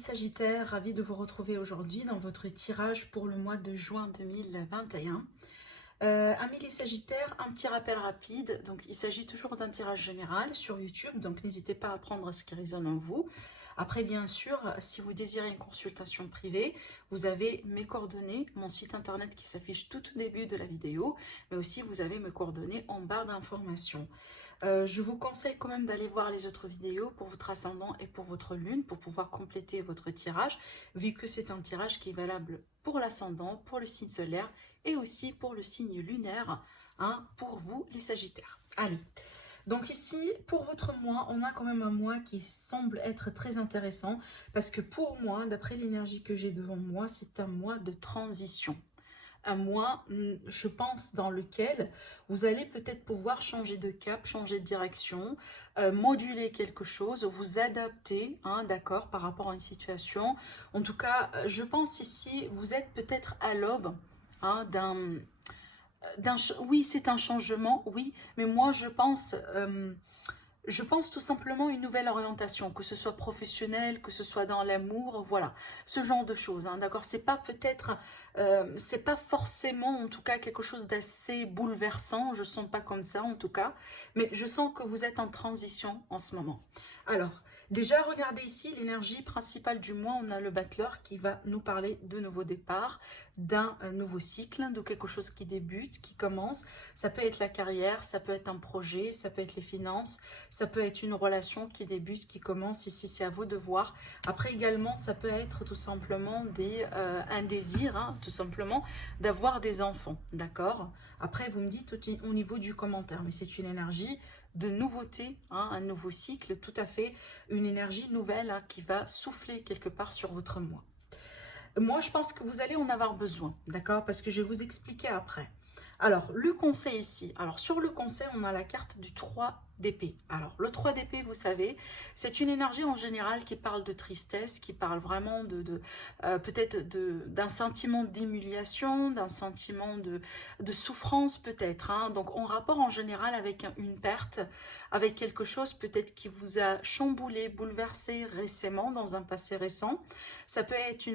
Sagittaires, ravi de vous retrouver aujourd'hui dans votre tirage pour le mois de juin 2021. Amis les Sagittaires, un petit rappel rapide. Donc, il s'agit toujours d'un tirage général sur YouTube, donc n'hésitez pas à prendre ce qui résonne en vous. Après, bien sûr, si vous désirez une consultation privée, vous avez mes coordonnées, mon site internet qui s'affiche tout au début de la vidéo, mais aussi vous avez mes coordonnées en barre d'informations. Je vous conseille quand même d'aller voir les autres vidéos pour votre ascendant et pour votre lune, pour pouvoir compléter votre tirage, vu que c'est un tirage qui est valable pour l'ascendant, pour le signe solaire et aussi pour le signe lunaire, hein, pour vous les Sagittaires. Allez, donc ici, pour votre mois, on a quand même un mois qui semble être très intéressant, parce que pour moi, d'après l'énergie que j'ai devant moi, c'est un mois de transition. Un mois, je pense, dans lequel vous allez peut-être pouvoir changer de cap, changer de direction, moduler quelque chose, vous adapter, hein, d'accord, par rapport à une situation. En tout cas, je pense ici, vous êtes peut-être à l'aube, hein, oui, c'est un changement, oui, mais moi je pense tout simplement une nouvelle orientation, que ce soit professionnelle, que ce soit dans l'amour, voilà, ce genre de choses, hein, d'accord. C'est pas peut-être, c'est pas forcément en tout cas quelque chose d'assez bouleversant, je sens pas comme ça en tout cas, mais je sens que vous êtes en transition en ce moment. Alors, déjà regardez ici l'énergie principale du mois, on a le battleur qui va nous parler de nouveau départ, d'un nouveau cycle, de quelque chose qui débute, qui commence. Ça peut être la carrière, ça peut être un projet, ça peut être les finances, ça peut être une relation qui débute, qui commence. Ici, c'est à vous de voir. Après également, ça peut être tout simplement un désir, hein, tout simplement, d'avoir des enfants, d'accord. Après, vous me dites au niveau du commentaire, mais c'est une énergie de nouveauté, hein, un nouveau cycle, tout à fait, une énergie nouvelle, hein, qui va souffler quelque part sur votre mois. Moi, je pense que vous allez en avoir besoin, d'accord, parce que je vais vous expliquer après. Alors, le conseil ici. Alors, sur le conseil, on a la carte du 3 d'épée. Alors, le 3 d'épée, vous savez, c'est une énergie en général qui parle de tristesse, qui parle vraiment peut-être d'un sentiment d'humiliation, d'un sentiment de souffrance peut-être, hein. Donc, en rapport en général avec une perte, avec quelque chose peut-être qui vous a chamboulé, bouleversé récemment, dans un passé récent. Ça peut être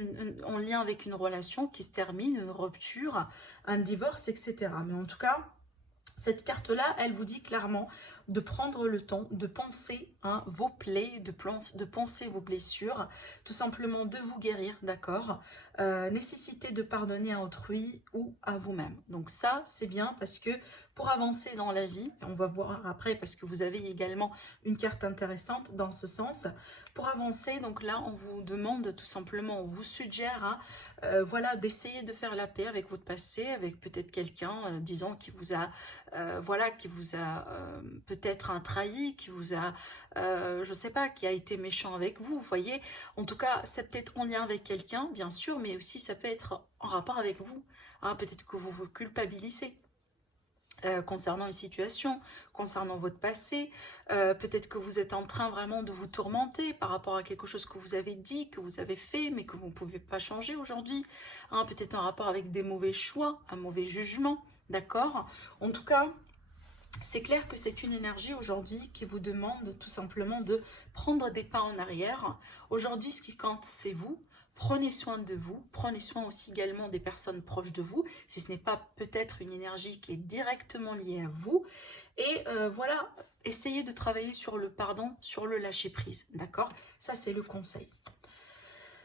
en lien avec une relation qui se termine, une rupture, un divorce, etc. Mais en tout cas, cette carte-là, elle vous dit clairement de prendre le temps de penser, hein, vos plaies, de penser vos blessures, tout simplement de vous guérir, d'accord. Nécessité de pardonner à autrui ou à vous-même. Donc ça, c'est bien parce que pour avancer dans la vie, on va voir après parce que vous avez également une carte intéressante dans ce sens. Pour avancer, donc là, on vous demande tout simplement, on vous suggère, hein, voilà, d'essayer de faire la paix avec votre passé, avec peut-être quelqu'un, disons, qui vous a, voilà, qui vous a peut-être un trahi, qui vous a, je sais pas, qui a été méchant avec vous, vous voyez. En tout cas, c'est peut-être en lien avec quelqu'un, bien sûr, mais aussi ça peut être en rapport avec vous, hein, peut-être que vous vous culpabilisez. Concernant une situation, concernant votre passé, peut-être que vous êtes en train vraiment de vous tourmenter par rapport à quelque chose que vous avez dit, que vous avez fait, mais que vous ne pouvez pas changer aujourd'hui, hein, peut-être en rapport avec des mauvais choix, un mauvais jugement, d'accord. En tout cas, c'est clair que c'est une énergie aujourd'hui qui vous demande tout simplement de prendre des pas en arrière. Aujourd'hui, ce qui compte, c'est vous. Prenez soin de vous, prenez soin aussi également des personnes proches de vous, si ce n'est pas peut-être une énergie qui est directement liée à vous. Et voilà, essayez de travailler sur le pardon, sur le lâcher-prise, d'accord? Ça, c'est le conseil.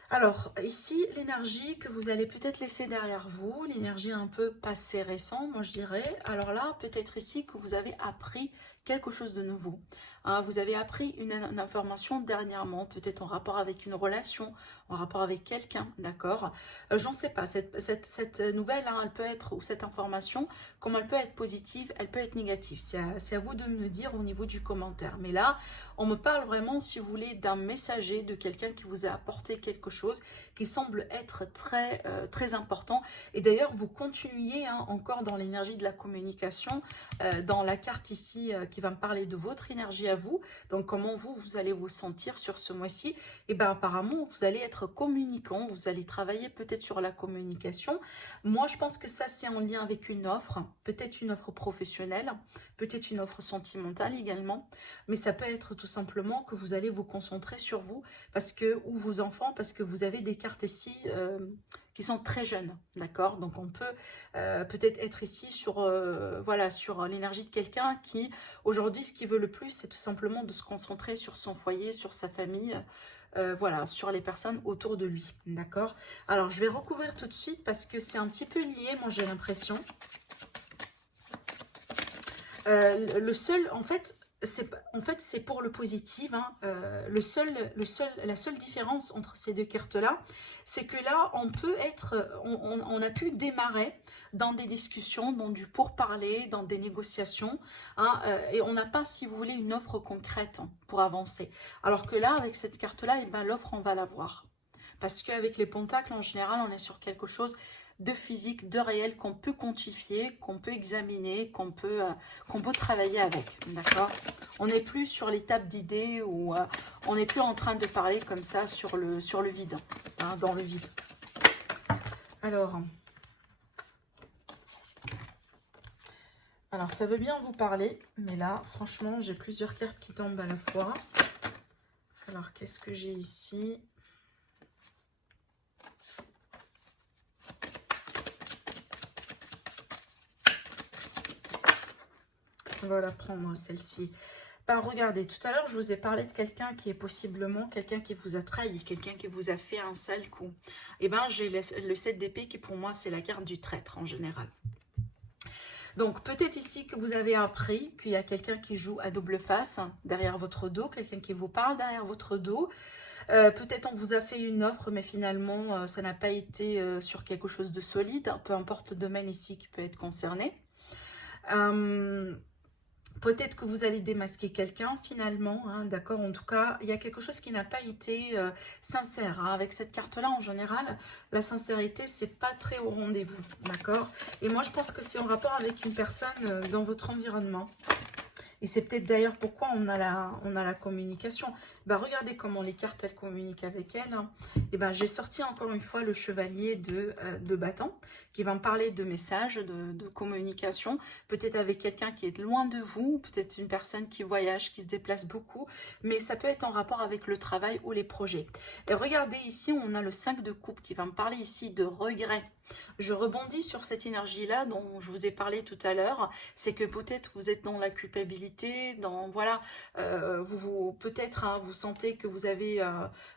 Alors, ici, l'énergie que vous allez peut-être laisser derrière vous, l'énergie un peu passé récent, moi je dirais. Alors là, peut-être ici que vous avez appris quelque chose de nouveau. Hein, vous avez appris une information dernièrement, peut-être en rapport avec une relation, en rapport avec quelqu'un, d'accord. J'en sais pas, cette nouvelle, hein, elle peut être, ou cette information, comme elle peut être positive, elle peut être négative. C'est à vous de me dire au niveau du commentaire. Mais là, on me parle vraiment, si vous voulez, d'un messager, de quelqu'un qui vous a apporté quelque chose qui semble être très important. Et d'ailleurs, vous continuez, hein, encore dans l'énergie de la communication, dans la carte ici qui va me parler de votre énergie à vous. Donc, comment vous allez vous sentir sur ce mois-ci. Et bien, apparemment, vous allez être communicant. Vous allez travailler peut-être sur la communication. Moi, je pense que ça, c'est en lien avec une offre. Peut-être une offre professionnelle. Peut-être une offre sentimentale également. Mais ça peut être tout simplement que vous allez vous concentrer sur vous. Ou vos enfants, parce que vous avez des cartes ici qui sont très jeunes, d'accord? Donc on peut peut-être être ici sur, voilà, sur l'énergie de quelqu'un qui, aujourd'hui, ce qu'il veut le plus, c'est tout simplement de se concentrer sur son foyer, sur sa famille, voilà, sur les personnes autour de lui, d'accord? Alors, je vais recouvrir tout de suite parce que c'est un petit peu lié, moi j'ai l'impression. Le seul, en fait, c'est pour le positif, hein. La seule différence entre ces deux cartes-là, c'est que là, on a pu démarrer dans des discussions, dans du pourparler, dans des négociations, hein, et on n'a pas, si vous voulez, une offre concrète, hein, pour avancer. Alors que là, avec cette carte-là, eh ben, l'offre, on va l'avoir. Parce qu'avec les pentacles, en général, on est sur quelque chose de physique, de réel, qu'on peut quantifier, qu'on peut examiner, qu'on peut travailler avec, d'accord? On n'est plus sur l'étape d'idées ou on n'est plus en train de parler comme ça sur le vide, hein, dans le vide. Alors, ça veut bien vous parler, mais là, franchement, j'ai plusieurs cartes qui tombent à la fois. Alors, qu'est-ce que j'ai ici ? On va la prendre, celle-ci. Bah, regardez, tout à l'heure, je vous ai parlé de quelqu'un qui est possiblement quelqu'un qui vous a trahi, quelqu'un qui vous a fait un sale coup. Et bien, j'ai le 7 d'épée qui, pour moi, c'est la carte du traître en général. Donc, peut-être ici que vous avez appris qu'il y a quelqu'un qui joue à double face derrière votre dos, quelqu'un qui vous parle derrière votre dos. Peut-être on vous a fait une offre, mais finalement, ça n'a pas été sur quelque chose de solide, peu importe le domaine ici qui peut être concerné. Peut-être que vous allez démasquer quelqu'un finalement, hein, d'accord? En tout cas, il y a quelque chose qui n'a pas été sincère, hein. Avec cette carte-là, en général, la sincérité, c'est pas très au rendez-vous, d'accord? Et moi, je pense que c'est en rapport avec une personne dans votre environnement. Et c'est peut-être d'ailleurs pourquoi on a la communication. Bah, regardez comment les cartes, elles communiquent avec elles, hein. Et ben, j'ai sorti encore une fois le chevalier de bâton qui va me parler de messages, de communication. Peut-être avec quelqu'un qui est loin de vous, peut-être une personne qui voyage, qui se déplace beaucoup. Mais ça peut être en rapport avec le travail ou les projets. Et regardez ici, on a le 5 de coupe qui va me parler ici de regret. Je rebondis sur cette énergie-là dont je vous ai parlé tout à l'heure. C'est que peut-être vous êtes dans la culpabilité, dans voilà, peut-être hein, vous sentez que vous avez,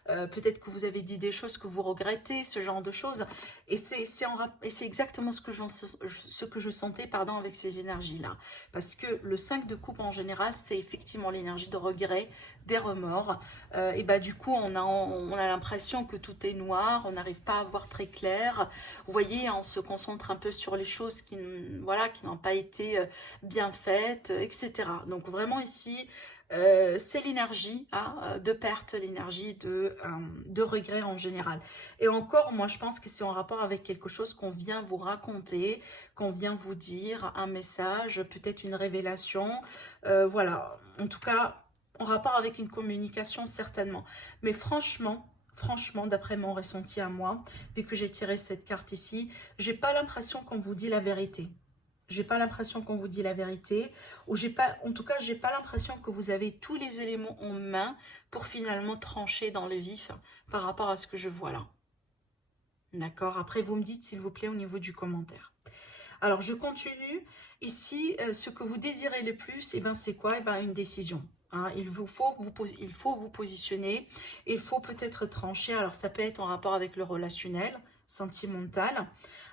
peut-être que vous avez dit des choses que vous regrettez, ce genre de choses. Et c'est exactement ce que je sentais pardon, avec ces énergies-là. Parce que le 5 de coupe en général, c'est effectivement l'énergie de regret, des remords. Et bah du coup, on a l'impression que tout est noir, on n'arrive pas à voir très clair. Vous voyez, on se concentre un peu sur les choses qui n'ont pas été bien faites, etc. Donc vraiment ici, c'est l'énergie de perte, l'énergie de regret en général. Et encore, moi je pense que c'est en rapport avec quelque chose qu'on vient vous raconter, qu'on vient vous dire, un message, peut-être une révélation, voilà. En tout cas, en rapport avec une communication certainement. Mais franchement, d'après mon ressenti à moi, vu que j'ai tiré cette carte ici, j'ai pas l'impression qu'on vous dit la vérité. J'ai pas l'impression qu'on vous dit la vérité, ou en tout cas, j'ai pas l'impression que vous avez tous les éléments en main pour finalement trancher dans le vif par rapport à ce que je vois là. D'accord? Après, vous me dites, s'il vous plaît, au niveau du commentaire. Alors, je continue. Ici, ce que vous désirez le plus, c'est quoi? Une décision. Hein, il faut vous positionner, il faut peut-être trancher. Alors, ça peut être en rapport avec le relationnel, sentimental.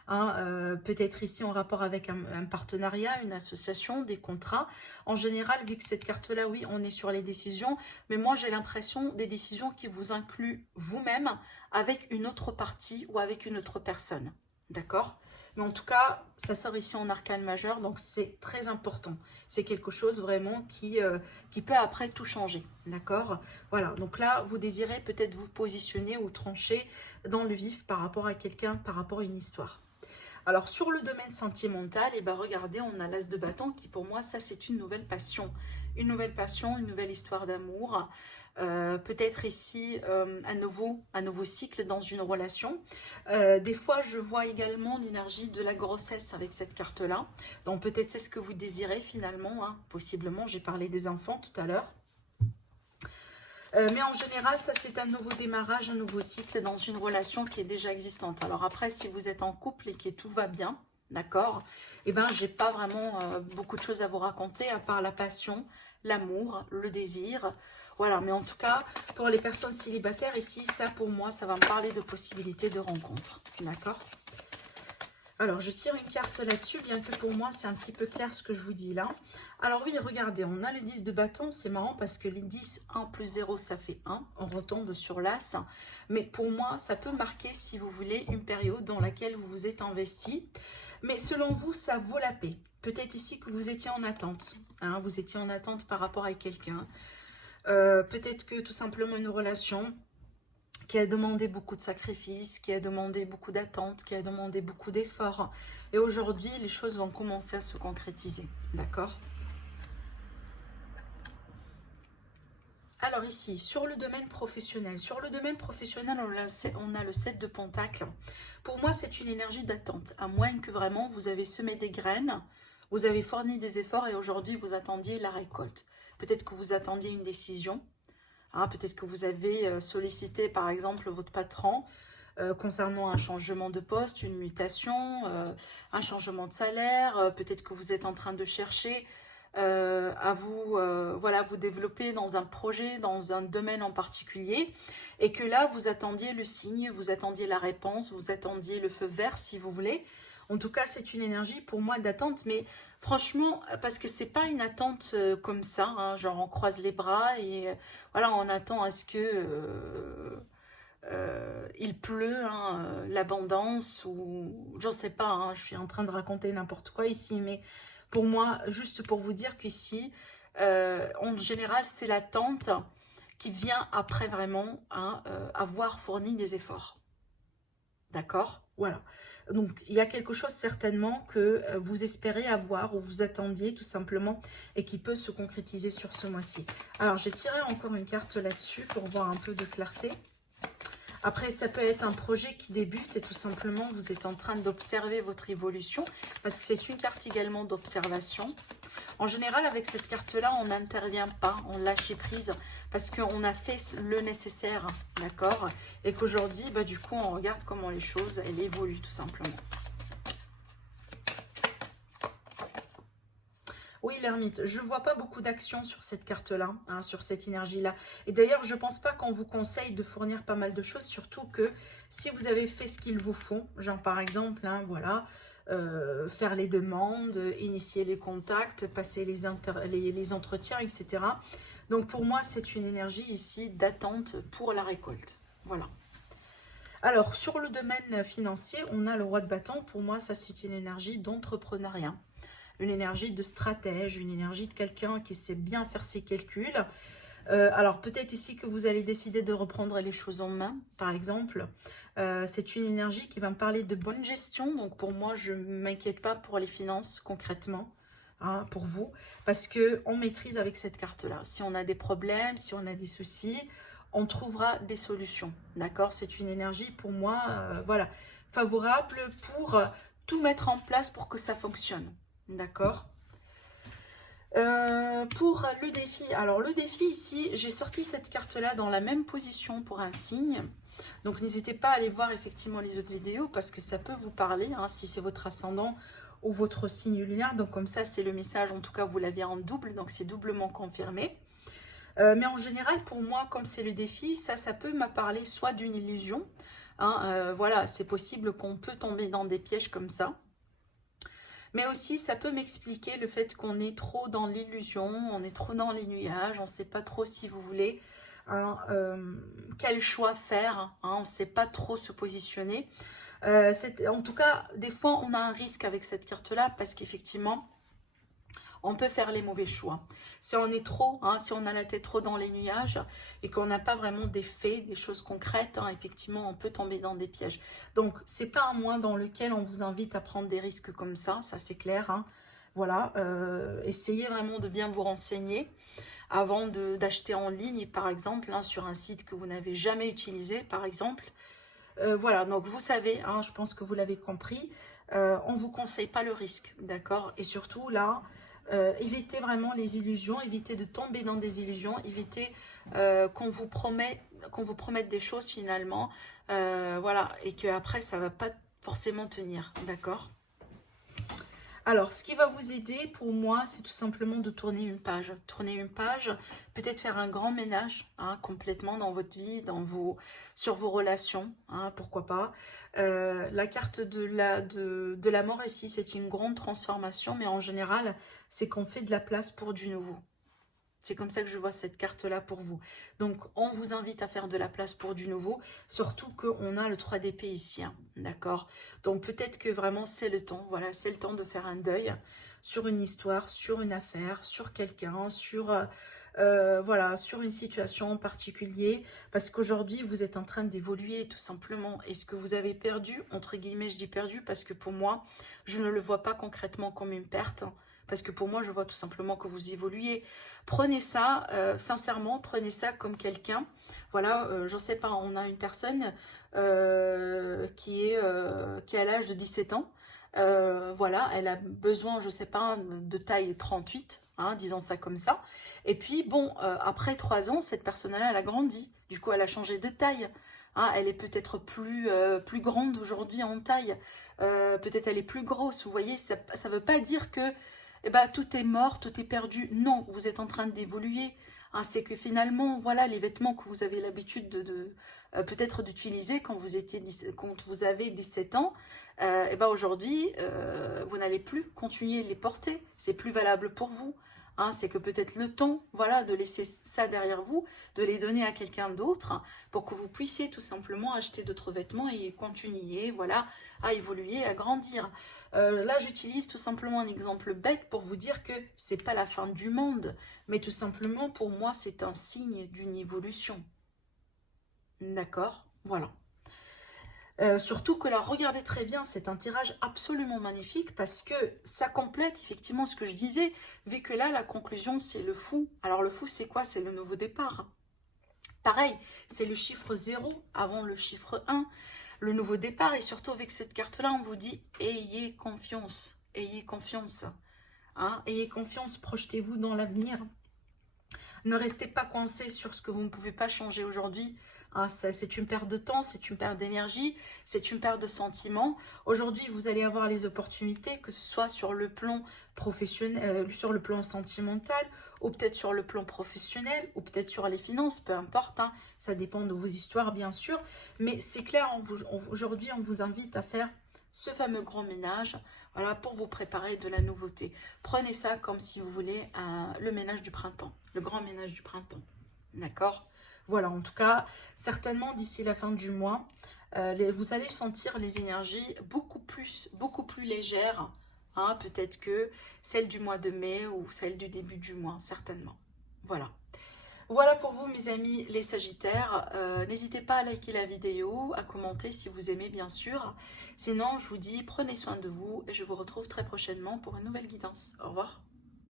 Hein, peut-être ici en rapport avec un partenariat, une association, des contrats. En général, vu que cette carte-là, oui, on est sur les décisions, mais moi j'ai l'impression des décisions qui vous incluent vous-même avec une autre partie ou avec une autre personne. D'accord? Mais en tout cas, ça sort ici en arcane majeur, donc c'est très important. C'est quelque chose vraiment qui peut après tout changer. D'accord? Voilà, donc là, vous désirez peut-être vous positionner ou trancher dans le vif par rapport à quelqu'un, par rapport à une histoire. Alors, sur le domaine sentimental, et ben regardez, on a l'as de bâton qui, pour moi, ça, c'est une nouvelle passion. Une nouvelle passion, une nouvelle histoire d'amour. Peut-être ici un nouveau cycle dans une relation. Des fois, je vois également l'énergie de la grossesse avec cette carte-là. Donc, peut-être c'est ce que vous désirez finalement. Hein. Possiblement, j'ai parlé des enfants tout à l'heure. Mais en général, ça c'est un nouveau démarrage, un nouveau cycle dans une relation qui est déjà existante. Alors après, si vous êtes en couple et que tout va bien, d'accord, eh ben j'ai pas vraiment beaucoup de choses à vous raconter à part la passion, l'amour, le désir. Voilà, mais en tout cas, pour les personnes célibataires ici, ça pour moi, ça va me parler de possibilités de rencontres. D'accord? Alors, je tire une carte là-dessus, bien que pour moi, c'est un petit peu clair ce que je vous dis là. Alors oui, regardez, on a le 10 de bâton, c'est marrant parce que les 10, 1 plus 0, ça fait 1. On retombe sur l'as. Mais pour moi, ça peut marquer, si vous voulez, une période dans laquelle vous vous êtes investi. Mais selon vous, ça vaut la paix. Peut-être ici que vous étiez en attente. Hein, vous étiez en attente par rapport à quelqu'un. Peut-être que tout simplement une relation qui a demandé beaucoup de sacrifices, qui a demandé beaucoup d'attentes, qui a demandé beaucoup d'efforts. Et aujourd'hui, les choses vont commencer à se concrétiser. D'accord? Alors ici, sur le domaine professionnel, on a le 7 de Pentacle. Pour moi, c'est une énergie d'attente, à moins que vraiment vous avez semé des graines, vous avez fourni des efforts et aujourd'hui vous attendiez la récolte. Peut-être que vous attendiez une décision, hein, peut-être que vous avez sollicité par exemple votre patron concernant un changement de poste, une mutation, un changement de salaire, peut-être que vous êtes en train de chercher à vous, voilà, vous développer dans un projet, dans un domaine en particulier, et que là, vous attendiez le signe, vous attendiez la réponse, vous attendiez le feu vert, si vous voulez. En tout cas, c'est une énergie pour moi d'attente, mais franchement, parce que c'est pas une attente comme ça, hein, genre on croise les bras et voilà, on attend à ce que il pleut, hein, l'abondance, ou j'en sais pas, hein, je suis en train de raconter n'importe quoi ici, mais pour moi, juste pour vous dire qu'ici, en général, c'est l'attente qui vient après vraiment hein, avoir fourni des efforts. D'accord? Voilà. Donc, il y a quelque chose certainement que vous espérez avoir ou vous attendiez tout simplement et qui peut se concrétiser sur ce mois-ci. Alors, je tirerai encore une carte là-dessus pour voir un peu de clarté. Après, ça peut être un projet qui débute et tout simplement, vous êtes en train d'observer votre évolution parce que c'est une carte également d'observation. En général, avec cette carte-là, on n'intervient pas, on lâche prise parce qu'on a fait le nécessaire, d'accord? Et qu'aujourd'hui, bah, du coup, on regarde comment les choses, elles évoluent tout simplement. Oui, l'ermite, je ne vois pas beaucoup d'action sur cette carte-là, hein, sur cette énergie-là. Et d'ailleurs, je ne pense pas qu'on vous conseille de fournir pas mal de choses, surtout que si vous avez fait ce qu'il vous faut, genre par exemple, hein, voilà, faire les demandes, initier les contacts, passer les entretiens, etc. Donc pour moi, c'est une énergie ici d'attente pour la récolte. Voilà. Alors, sur le domaine financier, on a le roi de bâton. Pour moi, ça, c'est une énergie d'entrepreneuriat. Une énergie de stratège, une énergie de quelqu'un qui sait bien faire ses calculs. Alors peut-être ici que vous allez décider de reprendre les choses en main, par exemple. C'est une énergie qui va me parler de bonne gestion. Donc pour moi, je ne m'inquiète pas pour les finances concrètement, hein, pour vous. Parce qu'on maîtrise avec cette carte-là. Si on a des problèmes, si on a des soucis, on trouvera des solutions. D'accord? C'est une énergie pour moi, voilà, favorable pour tout mettre en place pour que ça fonctionne. D'accord. Pour le défi, alors le défi ici, j'ai sorti cette carte-là dans la même position pour un signe. Donc n'hésitez pas à aller voir effectivement les autres vidéos parce que ça peut vous parler, hein, si c'est votre ascendant ou votre signe lunaire. Donc comme ça, c'est le message, en tout cas vous l'avez en double, donc c'est doublement confirmé. Mais en général, pour moi, comme c'est le défi, ça peut me parler soit d'une illusion. Hein, voilà, c'est possible qu'on peut tomber dans des pièges comme ça. Mais aussi, ça peut m'expliquer le fait qu'on est trop dans l'illusion, on est trop dans les nuages, on ne sait pas trop, si vous voulez, hein, quel choix faire, hein, on ne sait pas trop se positionner. En tout cas, des fois, on a un risque avec cette carte-là parce qu'effectivement, on peut faire les mauvais choix. Si on est trop, hein, si on a la tête trop dans les nuages et qu'on n'a pas vraiment des faits, des choses concrètes, hein, effectivement, on peut tomber dans des pièges. Donc, c'est pas un mois dans lequel on vous invite à prendre des risques comme ça c'est clair. Hein. Voilà, essayez vraiment de bien vous renseigner avant d'acheter en ligne, par exemple, hein, sur un site que vous n'avez jamais utilisé, par exemple. Voilà, donc vous savez, hein, je pense que vous l'avez compris, on ne vous conseille pas le risque, d'accord? Et surtout, là, évitez vraiment les illusions, évitez de tomber dans des illusions, évitez qu'on vous promette des choses finalement, voilà, et qu'après, ça ne va pas forcément tenir, d'accord? Alors, ce qui va vous aider pour moi, c'est tout simplement de tourner une page. Tourner une page, peut-être faire un grand ménage hein, complètement dans votre vie, sur vos relations, hein, pourquoi pas. La carte de la mort ici, c'est une grande transformation, mais en général, c'est qu'on fait de la place pour du nouveau. C'est comme ça que je vois cette carte-là pour vous. Donc, on vous invite à faire de la place pour du nouveau, surtout qu'on a le 3 d'épée ici, hein, d'accord? Donc, peut-être que vraiment, c'est le temps, voilà, c'est le temps de faire un deuil sur une histoire, sur une affaire, sur quelqu'un, voilà, sur une situation en particulier, parce qu'aujourd'hui, vous êtes en train d'évoluer, tout simplement. Et ce que vous avez perdu, entre guillemets, je dis perdu, parce que pour moi, je ne le vois pas concrètement comme une perte, parce que pour moi, je vois tout simplement que vous évoluez. Prenez ça, sincèrement, prenez ça comme quelqu'un. Voilà, je ne sais pas, on a une personne qui a l'âge de 17 ans. Voilà, elle a besoin, je ne sais pas, de taille 38, hein, disons ça comme ça. Et puis, bon, après 3 ans, cette personne-là, elle a grandi. Du coup, elle a changé de taille. Hein, elle est peut-être plus grande aujourd'hui en taille. Peut-être elle est plus grosse. Vous voyez, ça ne veut pas dire que eh ben, tout est mort, tout est perdu. Non, vous êtes en train d'évoluer. Hein, c'est que finalement, voilà, les vêtements que vous avez l'habitude peut-être d'utiliser quand vous avez 17 ans, eh ben aujourd'hui, vous n'allez plus continuer de les porter. C'est plus valable pour vous. Hein, c'est que peut-être le temps, voilà, de laisser ça derrière vous, de les donner à quelqu'un d'autre, hein, pour que vous puissiez tout simplement acheter d'autres vêtements et continuer, voilà, à évoluer, à grandir. Là, j'utilise tout simplement un exemple bête pour vous dire que c'est pas la fin du monde, mais tout simplement, pour moi, c'est un signe d'une évolution. D'accord? Voilà. Surtout que là, regardez très bien, c'est un tirage absolument magnifique parce que ça complète effectivement ce que je disais, vu que là, la conclusion, c'est le fou. Alors le fou, c'est quoi? C'est le nouveau départ. Pareil, c'est le chiffre 0 avant le chiffre 1, le nouveau départ. Et surtout avec cette carte-là, on vous dit « ayez confiance ». Ayez confiance. Hein, ayez confiance, projetez-vous dans l'avenir. Ne restez pas coincé sur ce que vous ne pouvez pas changer aujourd'hui. Hein, c'est une perte de temps, c'est une perte d'énergie, c'est une perte de sentiments. Aujourd'hui, vous allez avoir les opportunités, que ce soit sur le plan professionnel, sur le plan sentimental, ou peut-être sur le plan professionnel, ou peut-être sur les finances, peu importe. Hein, ça dépend de vos histoires, bien sûr. Mais c'est clair, aujourd'hui, on vous invite à faire ce fameux grand ménage, voilà, pour vous préparer de la nouveauté. Prenez ça comme si vous voulez le ménage du printemps, le grand ménage du printemps. D'accord? Voilà, en tout cas, certainement d'ici la fin du mois, vous allez sentir les énergies beaucoup plus légères, hein, peut-être que celle du mois de mai ou celle du début du mois, certainement. Voilà. Voilà pour vous mes amis les Sagittaires, n'hésitez pas à liker la vidéo, à commenter si vous aimez bien sûr. Sinon je vous dis prenez soin de vous et je vous retrouve très prochainement pour une nouvelle guidance. Au revoir.